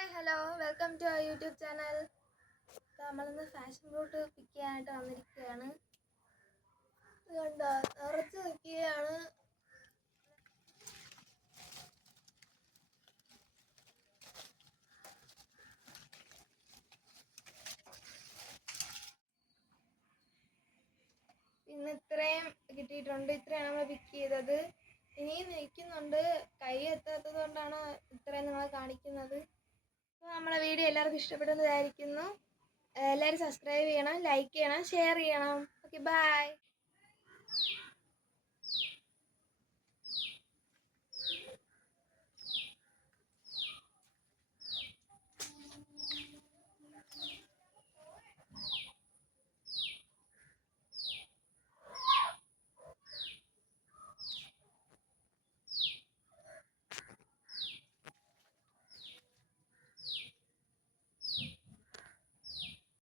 Hi hello welcome to our YouTube channel. നമ്മളിന്ന് passion fruit pick ചെയ്യാനായിട്ട് വന്നിരിക്കുകയാണ്. ഇതുകൊണ്ട് നിറച്ച് നിൽക്കുകയാണ്. ഇന്ന് ഇത്രയും കിട്ടിയിട്ടുണ്ട്. ഇത്രയാണ് നമ്മൾ പിക്ക് ചെയ്തത്. ഇനിയും നിൽക്കുന്നുണ്ട്. കൈ എത്താത്തത് കൊണ്ടാണ് ഇത്രയും നിങ്ങളെ കാണിക്കുന്നത്. അപ്പോൾ നമ്മളെ വീഡിയോ എല്ലാവർക്കും ഇഷ്ടപ്പെടുമെന്ന് വിചാരിക്കുന്നു. എല്ലാവരും സബ്സ്ക്രൈബ് ചെയ്യണം, ലൈക്ക് ചെയ്യണം, ഷെയർ ചെയ്യണം. Okay, by.